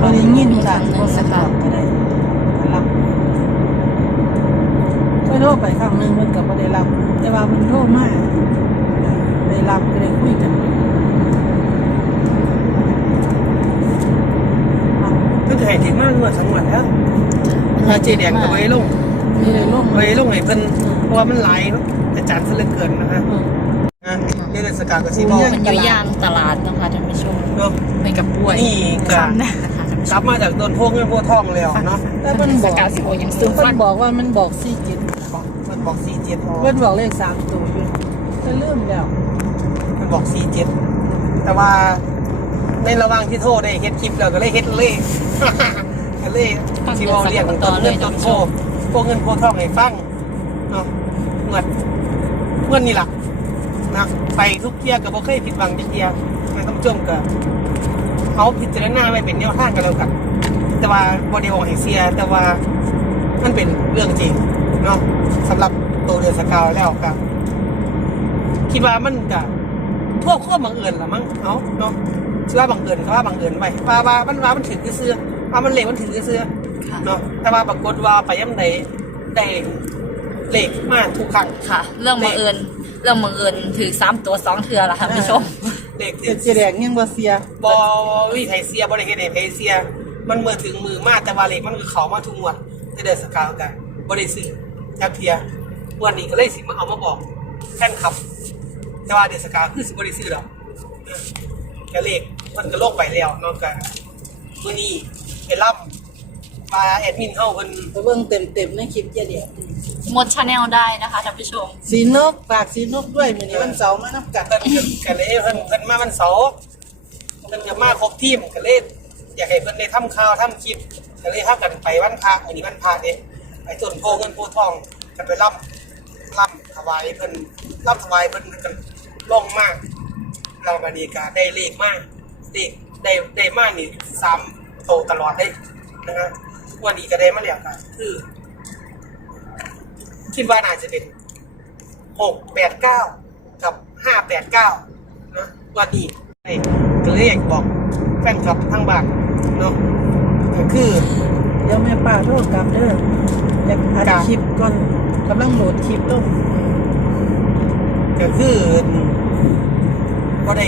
บ่ได้ยินกันมีบ่คสะรั้งหกาก็ได้รับเคยโทรไปครั้งหนึ่งเพิ่นก็บ่ได้รับ แต่ว่าเพิ่นโทรมาได้รับก็ได้คุยกันก็จะให้ถึงมากกว่าสังวัดแล้วถ้าเจแดงก็ไว้ลงมีได้ลงไว้ลงให้เพิ่นเพราะว่ามันไหลเนาะอาจารย์ซะเหลือเกินนะฮะเรื่องสกาวกับซีบอลมันอยู่ย่างตลาดนะคะท่านผู้ชมไปกับป่วยนี่ก็คำนะ กลัมบมาจากโดนพวกเงินพวกทองแล้วเนาะแต่เพิ่นบสอกกาวสิโอยังซึมเพิ่ฟันนบอกว่ามันบอก47บอกมันบอกสี่เจ็ดเพิ่นบอกเลข3ตัวอยู่แต่ลืมแล้ว มันบอกสี่เจ็ดแต่ว่าในระหว่างที่โทษได้เฮ็ดคลิปแล้วก็เลยเฮ็ดเลยก็เลยที่ว่าเรียกมันต้นเงินต้นโทษพวกเงินพวกทองให้ฟังเนาะเหมือนเหมือนนี่ล่ะนะไปทุกเที่ยก็บ่เคยผิดหวังจักเที่ยนะท่านผู้ชมก็ เขาพิจารณาไว้เป็นแนวทางกันแล้วกันแต่ว่าบ่ได้บอกให้เสีย แต่ว่ามันเป็นเรื่องจริงเนาะสำหรับตัวเดือนสกาวแล้วก็คิดว่ามันก็ทั่วขั้วบังเอิญละมั้งเอาเนาะชื่อว่าบังเอิญก็ว่าบังเอิญไปว่าว่ามันว่ามันถึงเสื้อว่ามันเหลวมันถึงเสื้อค่ะเนาะแต่ว่าปรากฏว่าไปย่ำใดได้เหล็กมากทุกครั้งค่ะ เรื่องบังเอิญเรื่องบังเอิญถือสามตัวสองเทือละท่านผู้ชม เหล็กเป็นสีแดงยังบ่เสียบอวิไทยเซียบริเฮดไทยเซีย มันเมื่อถึงมือมากแต่ว่าเหล็กมันคือเขามาทุกงวดแต่เดือนสกาวกันบริสื่อจักเทียวันนี้ก็เลยสิมาเอามาบอกแฟนคลับ แต่ว่าเดือนสกาวคือสิบริสื่อหรอกเออก็เลขมันก็โลกไปแล้วเนอกจากมื่อนี้ไปล่ำ มาแอดมินเข้าเพิ่นไปเบิ่งเต็มๆในคลิปเจเดียวหมดชาแนลได้นะคะท่านผู้ชม สีนกฝากสีนกด้วยมื้อนี้วันเสาร์มานับกันเพิ่นก็ก็เลยเพิ่นเพิ่นมาวันเสาร์เพิ่นจะมาครบทีมก็เลยอยากให้เพิ่นได้ทำข่าวทำคลิปก็เลยพากันไปวันพระอันนี้วันพระเด้ไปต้นโพเงินโพทองก็ไปร่ำร่ำถวายเพิ่นร่ำถวายเพิ่นกันลงมาก เราบัดนี้ก็ได้เลขมากเลขได้ได้มากนี่สามโตตลอดเลยนะฮะ วันนี้ก็ได้มาแล้วก็คือคิดว่าน่าจะเป็นหกแปดเก้ากับห้าแปดเก้านะวันนี้ไอ้ก็เลยอยากบอกแฟนคลับทั้งบ้านเนาะก็คือเดี๋ยวแม่ป้าโทษกลับเด้ออยากอัดกลับคลิปก่อนกำลังโหลดคลิปลงก็คือก็ได้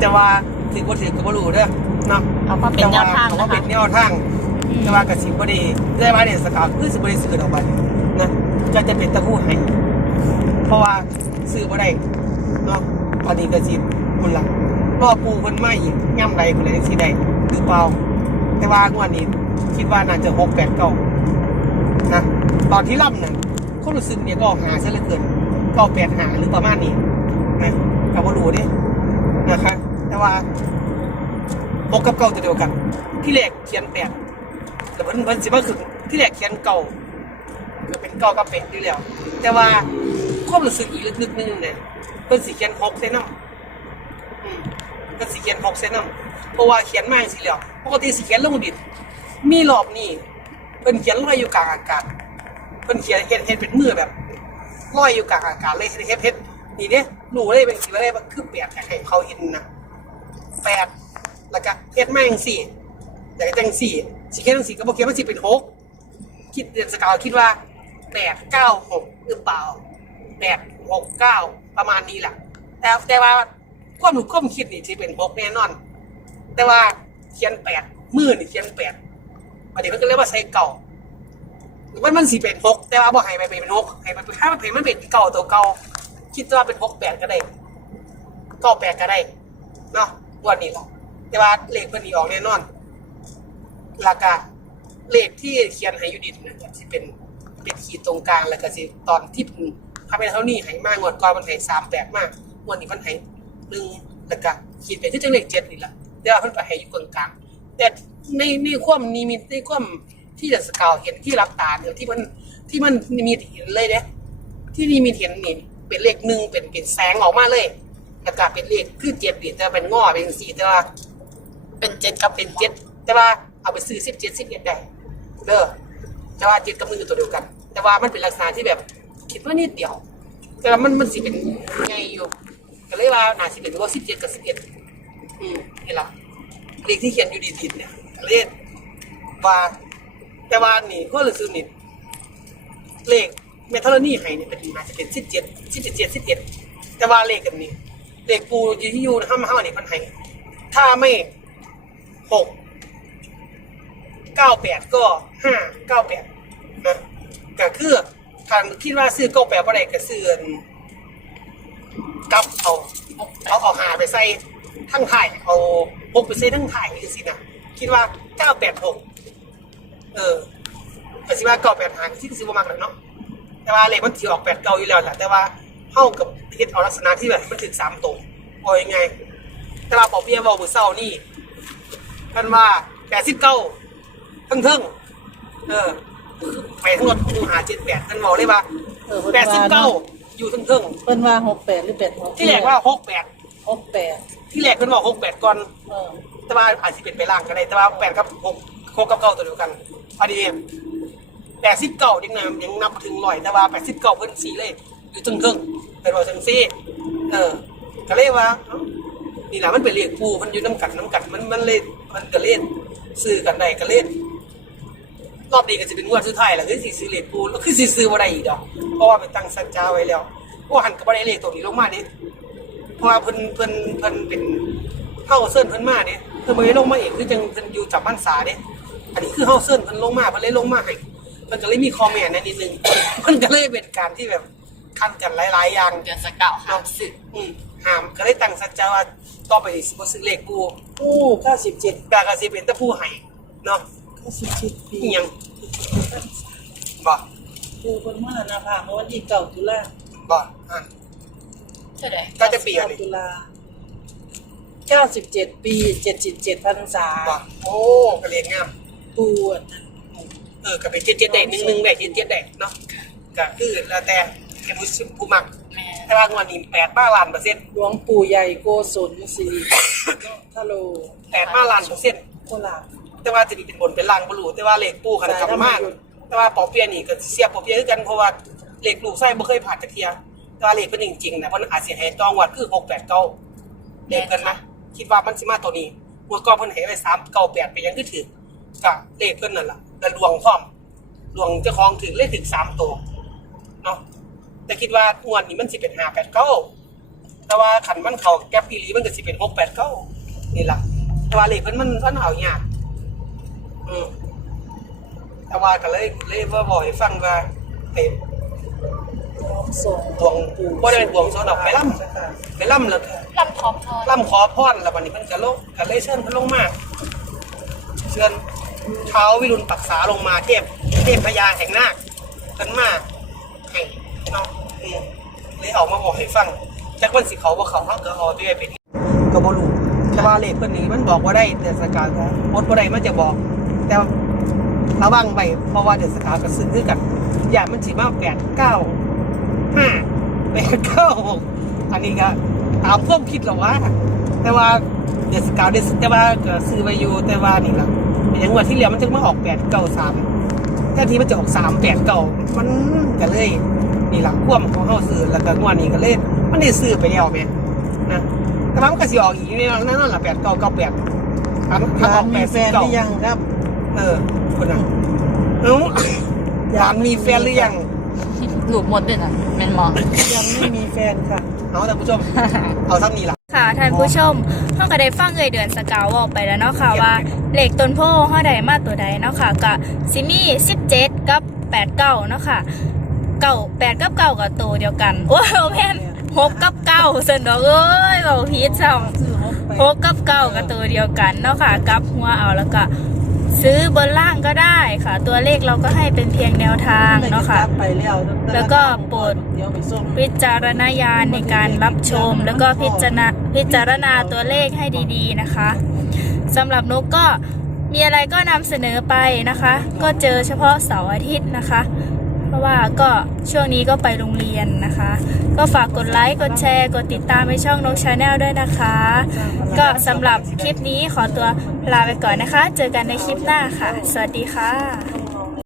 แต่ว่าถือว่าถือก็บ่รู้เด้อเนาะเอามาเป็นแนวทางแต่นะว่าคะเป็นแนวทาง แต่ว่ากสิบ่ได้ได้ว่าเนี่ยสกาวคือสิบ่ได้ซื้ออกบัดนะก็จะเป็นตะคู่ให้เพราะว่าซื้อบ่ได้เนาะตอนนี้ก็สิมุ่นละรอปูเพิ่นมาอีกย่ำใดเพิ่นเลยสิได้หรือเปล่า แต่ว่างวดนี้คิดว่าน่าจะ6 8 9นะตอนที่ล่ำน่ะคนรู้สึกเนี่ยก็หาซะเหลือเกินก็แปดหาหรือประมาณนี้นะก็บ่ารู้ด้นะคะแต่ว่าหกกับเก้าตัวเดียวกัน ที่แรกเขียนแปด แต่เพิ่นเพิ่นสิมาคือที่แรกเขียนเก้าก็เป็นเก้ากับแปดอยู่แล้ว แต่ว่าความรู้สึกอีกลึกๆนึงเนี่ยเพิ่นสิเขียนหกเส้นน้ำอืมเพิ่นสิเขียนหกเส้นน้ำเพราะว่าเขียนมาจังซี่แล้วปกติสิเขียนลงดินมีรอบนี้เพิ่นเขียนลอยอยู่กลางอากาศเพิ่นเขียนเฮ็ดเฮ็ดเป็นมือแบบลอยอยู่กลางอากาศเลยเฮ็ดเฮ็ดเฮ็ดนี่เด้รู้เลยเป็นสิว่าได้ว่าคือแปดอยากให้เขาเห็นนะแปดแล้วก็เฮ็ดมาจังสี่แต่จังสี่ สิเขียนจังสี่ก็บอกเขียนว่าสิเป็นหกคิดเดือนสกาวคิดว่าแปดเก้าหกหรือเปล่าแปดหกเก้าประมาณนี้แหละแต่แต่ว่าความหนูความคิดนี่ที่เป็นหกแน่นอน แต่ว่าเขียนแปดมือนี่เขียนแปดประเดี๋ยวมันก็เรียกว่าใส่เก่ามันมันสิเป็นหกแต่ว่าบอกให้ไปเป็นหกให้มันถ้ามันเป็นมันเป็นเก่าตัวเก่าคิดว่าเป็นหกแปดก็ได้เก้าแปดก็ได้เนาะวันนี้แหละแต่ว่าเลขเพิ่นนี่ออกแน่นอน ราคาเลขที่เขียนให้อยู่ดินะก็สิเป็นเป็นขีดตรงกลางแล้วก็สิตอนที่เพิ่นพาไปเท่านี้ให้มากงวดก่อนมันให้สามแปดมากงวดนี้มันให้หนึ่งแล้วก็ขีดไปที่จังเลขเจ็ดนี่ละแต่ว่าเพิ่นไปให้อยู่กลางกลางแต่ในในความนิมิตในความที่เดอะสกาวเห็นที่รับตาเนี่ยที่มันที่มันนิมิตเห็นเลยเนี่ยที่นิมิตเห็นนี่เป็นเลขหนึ่งเป็นเป็นแสงออกมาเลยแล้วก็เป็นเลขคือเจ็ดนี่แต่เป็นง้อเป็นสี่แต่ว่าเป็นเจ็ดกับเป็นเจ็ดแต่ว่า เอาไปซื้อสิบเจ็ดสิบเอ็ดได้เด้อแต่ว่าเจ็ดกับหนึ่งอยู่ตัวเดียวกัน แต่ว่ามันเป็นลักษณะที่แบบคิดว่านิดเดียว แต่ว่ามันมันสิเป็นไงอยู่ก็เลยว่าหนาสิเป็นว่าสิบเจ็ดกับสิบเอ็ดอืมนี่ละเลขที่เขียนอยู่ดีดินเนี่ยเลขว่าแต่ว่านี่ก็รู้สึกนี่เลขเมทัลนี่ให้เนี่ยเป็นอาจะเป็นสิบเจ็ดสิบเจ็ดสิบเอ็ดแต่ว่าเลขกันนี้เลขปูยูที่อยู่ห้ามห้านี่มันให้ถ้าไม่หก เก้าแปดก็ห้าเก้าแปดนะก็คือทางคิดว่าซื้อเก้าแปดอะไรก็ซื้ออันกับเอาเอาเอาหาไปใส่ทั้งถ่ายเอาพกไปใส่ทั้งถ่ายนี่สินะคิดว่าเก้าแปดหกเออแต่สิว่าเก้าแปดหางที่ซื้อมากเลยเนาะแต่ว่าเลขมันถือออกแปดเก้าอยู่แล้วแหละแต่ว่าเข้ากับเฮ็ดเอาลักษณะที่แบบมันถึงสามตรงเอายังไงแต่ว่าปอเปียบอกมือเศร้านี่กันว่าแปดสิบเก้า ทั้งเทิงเออไปทั้งหมดคูหาเจ็ดแปดกันบอกเลยว่าเออเพิ่นแปดสิบว่าเก้าเนาะอยู่ทั้งเทิงเพิ่นว่าหกแปดหรือแปดหกที่แรกว่าหกแปดหกแปดที่แรกเพิ่นบอกหกแปดก่อน เออแต่ว่าอาจจะเป็นไปล่างก็ได้แต่ว่าแปดกับหกหกกับเก้าตัวเดียวกันพอดีแปดสิบเก้ายังนำยังนับถึงร้อยแต่ว่าแปดสิบเก้าเพิ่นสี่เลยอยู่ถึงครึ่งเป็นว่าถึงสี่เออก็เลยว่าเอ้านี่แหละมันเป็นเลขปูมันอยู่น้ำกัดน้ำกัดมันมันเลยมันก็เล่นซื้อกันได้ก็เล่น รอบนี้ก็จะเป็นงวดสุดท้ายแหละคือสิซื้อเลขปูแล้วคือสิซื้อบ่ได้อีกดอก เพราะว่าไปตั้งสัจจาไว้แล้วเพราะว่าหันก็บ่ได้เลขตัวนี้ลงมานี่เพราะว่าเพิ่นเพิ่นเพิ่นเป็นเฮาเซิร์นเพิ่นมาเนี่ยเพิ่นบ่ได้ลงมาเองคือจังเพิ่นอยู่จับพรรษาเนี่ยอันนี้คือเฮาเซิร์นเพิ่นลงมาเพิ่นเลยลงมาให้เพิ่นก็เลยมีคอมเมนต์ในนิดนึงมันก็เลยเป็นการที่แบบคันกันหลายๆอย่างเดือนสกาวห้ามสึกอืมห้ามก็เลยตั้งสัจจะว่าต่อไปสิบ่ซื้อเลขกูโอ้เก้าสิบเจ็ดแต่ก็สิเป็นแต่ผู้ให้เนาะเก้า สิบเจ็ดปีอีหยังบ่ปูเพิ่นมานาภาเมื่อวันที่เก้าตุลาบ่อะ เท่าไหร่ก็จะเปลี่ยนเก้าตุลาเก้าสิบเจ็ดปีเจ็ดสิบเจ็ดพรรษาบ่โอ้ก็เรียนงาม ปูอันนั้นเออก็เป็นเจ็ดเจ็ดได้หนึ่งหนึ่งได้เจ็ดเจ็ดได้เนาะก็คือแล้วแต่แค่ผู้ผู้มักแม่แต่ว่างวดนี้แปดบ้าล้านเปอร์เซ็นต์หลวงปู่ใหญ่โกศลสิริทะโลแปดบ้าล้านเปอร์เซ็นต์โคราช แต่ว่าจะมีเป็นบนเป็นล่างบรูแต่ว่าเลขปูขนาดกำมากแต่ว่าปอเปียนี่ก็เสียปอเปียคือกันเพราะว่าเลขลูกไส้บ่เคยผ่านตะเทียแต่ว่าเลขเป็นจริงๆนะเพราะอาจสิให้จองวัดคือหกแปดเก้าเลขกันนะคิดว่ามันสิมาตัวนี้งวดก่อนเพิ่นให้ไว้สามเก้าแปดไปยังคือถือก็เลขเพิ่นนั่นล่ะแล้วดวงพร้อมดวงเจ้าของถึงเลขถึงสามตัวเนาะแต่คิดว่างวดนี้มันสิเป็นห้าแปดเก้าแต่ว่าขันมันเขาแก๊ปอีหลีมันก็สิเป็นหกแปดเก้านี่ล่ะแต่ว่าเลขเพิ่นมันมันเอายาก อืมแต่ว่าก็เลยเลยว่าบอกให้ฟังว่าเห็นส่งบวงบ่ได้เป็นบวงสรวงดอกไปล่ำไปล่ำแล้วลำขอบพอล่ำขอพรแล้ววันนี้เพิ่นก็ลงก็เลยเชิญเพิ่นลงมาเชิญเท้าวิรุณปักษาลงมาเทพเทพพญาแห่งนาคเพิ่นมาให้เนาะอืมเลยออกมาบอกให้ฟังจักวันสิเขาบ่เขาเฮาก็เอาด้วยเป็นก็บ่รู้แต่ว่าเลขเพิ่นนี่มันบอกว่าได้เดือนสกาวหมดบ่ได้มันจะบอก แต่ระวังไปเพราะว่าเดือดสกาวกับซื้อคือกันอย่างมันสีมาแปดเก้าห้าแปดเก้าหกอันนี้ก็ตามความคิดหรอวะแต่ว่าเดือดสกาวเดือดแต่ว่าก็ซื้อไปอยู่แต่ว่านี่แหละอย่างวันที่เหลือมันถึงมาออกแปดเก้าสามแทนที่มันจะออกสามแปดเก้ามันก็เลยนี่หลักควมของเขาซื้อแล้วก็งวดนี้ก็เลยมันได้ซื้อไปแล้วแม่นะแต่ว่ามันก็สิออกอีกนี่นั่นแหละแปดเก้าเก้าแปดอันถ้าอร้าอกแปดแฟสิบนหเก้ารือยังครับ เออคนน่ะเอ้าอยากมีแฟนหรือยังหลุดหมดด้วยนะแม่นมอ ยังไม่มีแฟนค่ะ เอาท่านผู้ชม เอาท่านนี้ล่ะ ค่ะท่านผู้ชมเฮาก็ได้ฟังเอ่ยเดือนสกาวบอกไปแล้วเนาะค่ะว่าเลขต้นโพเฮาได้มาตัวใดเนาะค่ะก็สิมี17 กับ 89เนาะค่ะเก้าแปดกับเก้ากับตัวเดียวกัน โอ้ยแม่นหกกับเก้าเส้นดอกเอ้ยเว้าผิดซ้ำซื้อหกแปดหกกับเก้ากับตัวเดียวกันเนาะค่ะกลับหัวเอาแล้วก็ ซื้อบนล่างก็ได้ค่ะ ตัวเลขเราก็ให้เป็นเพียงแนวทางเนาะค่ะ ไปแล้วแล้วก็โปรดเดี๋ยวไปส่งวิจารณญาณในการรับชม แล้วก็พิจารณาพิจารณาตัวเลขให้ดีๆนะคะสำหรับนกก็มีอะไรก็นำเสนอไปนะคะ ก็เจอเฉพาะเสาร์อาทิตย์นะคะ เพราะว่าก็ช่วงนี้ก็ไปโรงเรียนนะคะ ก็ฝากกดไลค์ กดแชร์ กดติดตามในช่องนกชาแนลด้วยนะคะ ก็สำหรับคลิปนี้ขอตัวลาไปก่อนนะคะ เจอกันในคลิปหน้าค่ะ สวัสดีค่ะ